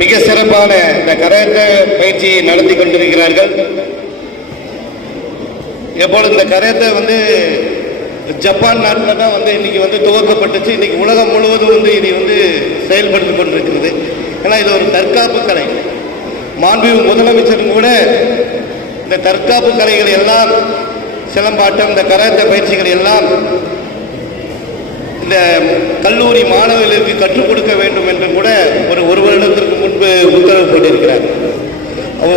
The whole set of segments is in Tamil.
மிக சிறப்பான இந்த கராத்தே பயிற்சியை நடத்தி கொண்டிருக்கிறார்கள். எப்பொழுது இந்த கராத்தே ஜப்பான் நாட்டில் தான் இன்னைக்கு துவக்கப்பட்டுச்சு. இன்னைக்கு உலகம் முழுவதும் இதை செயல்படுத்தி கொண்டிருக்கிறது. ஏன்னா இது ஒரு தற்காப்பு கலை. மாண்புமிகு முதலமைச்சரும் கூட இந்த தற்காப்பு கலைகள் எல்லாம், சிலம்பாட்டம், இந்த கராத்தே பயிற்சிகள் எல்லாம் இந்த கல்லூரி மாணவர்களுக்கு கற்றுக் கொடுக்க வேண்டும் என்று கூட ஒரு வருடத்திற்கு முன்பு உத்தரவு போட்டிருக்கிறார்.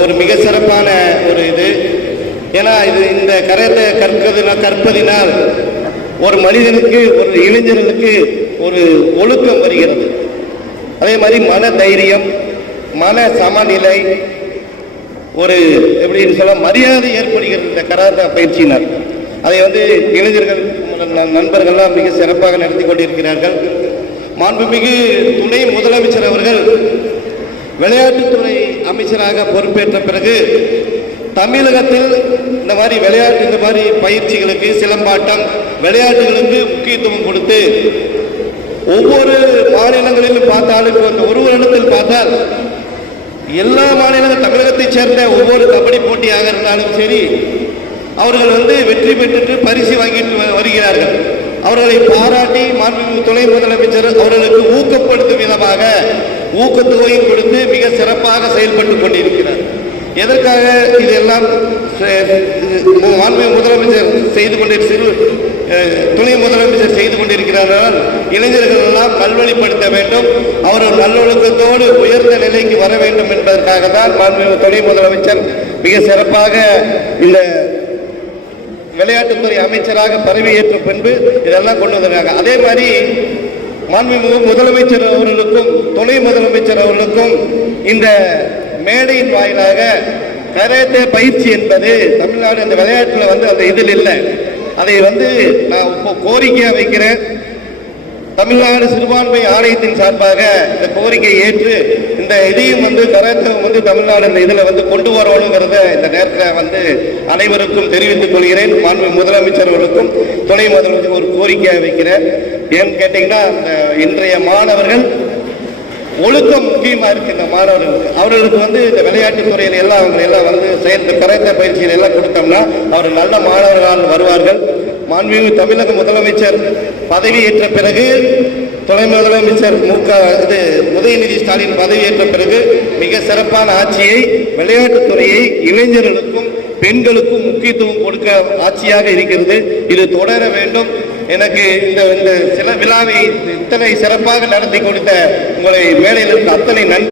ஒரு மிக சிறப்பான ஒரு இது. ஏன்னா இது இந்த கராத்தே கற்பதினால் ஒரு மனிதனுக்கு, ஒரு இளைஞர்களுக்கு ஒரு ஒழுக்கம் வருகிறது. அதே மாதிரி மன தைரியம், மன சமநிலை, ஒரு எப்படின்னு சொல்ல மரியாதை ஏற்படுகிறது இந்த கராத்தே பயிற்சியினர். அதை இளைஞர்கள் நண்பர்கள்லாம் மிக சிறப்பாக நடத்தி கொண்டிருக்கிறார்கள். மாண்புமிகு துணை முதலமைச்சர் அவர்கள் விளையாட்டுத்துறை அமைச்சராக பொறுப்பேற்ற பிறகு தமிழகத்தில் இந்த மாதிரி பயிற்சிகளுக்கு, சிலம்பாட்டம் விளையாட்டுகளுக்கு முக்கியத்துவம் கொடுத்து ஒவ்வொரு மாநிலங்களிலும் பார்த்தாலும் ஒரு வருடத்தில் பார்த்தால் எல்லா மாநிலங்கள் தமிழகத்தைச் சேர்ந்த ஒவ்வொரு கபடி போட்டியாக இருந்தாலும் சரி, அவர்கள் வெற்றி பெற்று பரிசு வாங்கிட்டு வருகிறார்கள். அவர்களை பாராட்டி மாண்புமிகு துணை முதலமைச்சர் அவர்களுக்கு ஊக்கப்படுத்தும் விதமாக ஊக்கத்தொகையும் கொடுத்து மிக சிறப்பாக செயல்பட்டு கொண்டிருக்கிறார். எதற்காக இதெல்லாம் மாண்புமிகு முதலமைச்சர் துணை முதலமைச்சர் செய்து கொண்டிருக்கிறார்கள்? இளைஞர்கள் எல்லாம் நல்வழிப்படுத்த வேண்டும், அவர்கள் நல்லொழுக்கத்தோடு உயர்ந்த நிலைக்கு வர வேண்டும் என்பதற்காக தான் மாண்புமிகு துணை முதலமைச்சர் மிக சிறப்பாக இந்த விளையாட்டுத்துறை அமைச்சராக பதவியேற்ற பின்பு இதெல்லாம் கொண்டு வந்திருக்காங்க. அதே மாதிரி மாண்புமிகு முதலமைச்சர் அவர்களுக்கும் துணை முதலமைச்சர் அவர்களுக்கும் இந்த மேடையின் வாயிலாக கராத்தே பயிற்சி என்பது தமிழ்நாடு இந்த விளையாட்டுல அந்த இதில் இல்லை. அதை நான் கோரிக்கையா வைக்கிறேன். தமிழ்நாடு சிறுபான்மை ஆணையத்தின் சார்பாக இந்த கோரிக்கையை ஏற்று இந்த இதையும் கராத்தே தமிழ்நாடு இந்த இதில் கொண்டு வரணுங்கிறத இந்த நேரத்தில் அனைவருக்கும் தெரிவித்துக் கொள்கிறேன். மாண்புமிகு முதலமைச்சர் அவர்களுக்கும் துணை முதலமைச்சர் ஒரு கோரிக்கையை வைக்கிறேன். ஏன்னு கேட்டீங்கன்னா, இன்றைய மாணவர்கள் ஒழுக்கம் முக்கியமா இருக்கு. இந்த மாணவர்களுக்கு அவர்களுக்கு இந்த விளையாட்டுத் துறையில எல்லாம் அவங்க எல்லாம் சேர்ந்து கராத்தே பயிற்சியில் எல்லாம் கொடுத்தோம்னா அவர் நல்ல மாணவர்கள் வருவார்கள். மாண்புமிகு தமிழக முதலமைச்சர் பதவியேற்ற பிறகு, துணை முதலமைச்சர் உதயநிதி ஸ்டாலின் பதவியேற்ற பிறகு மிக சிறப்பான ஆட்சியை, விளையாட்டுத்துறையை இளைஞர்களுக்கும் பெண்களுக்கும் முக்கியத்துவம் கொடுக்க ஆட்சியாக இருக்கிறது. இது தொடர வேண்டும். எனக்கு இந்த சில விழாவை இத்தனை சிறப்பாக நடத்தி கொடுத்த உங்களை மேடையில் இருக்க அத்தனை நன்றி.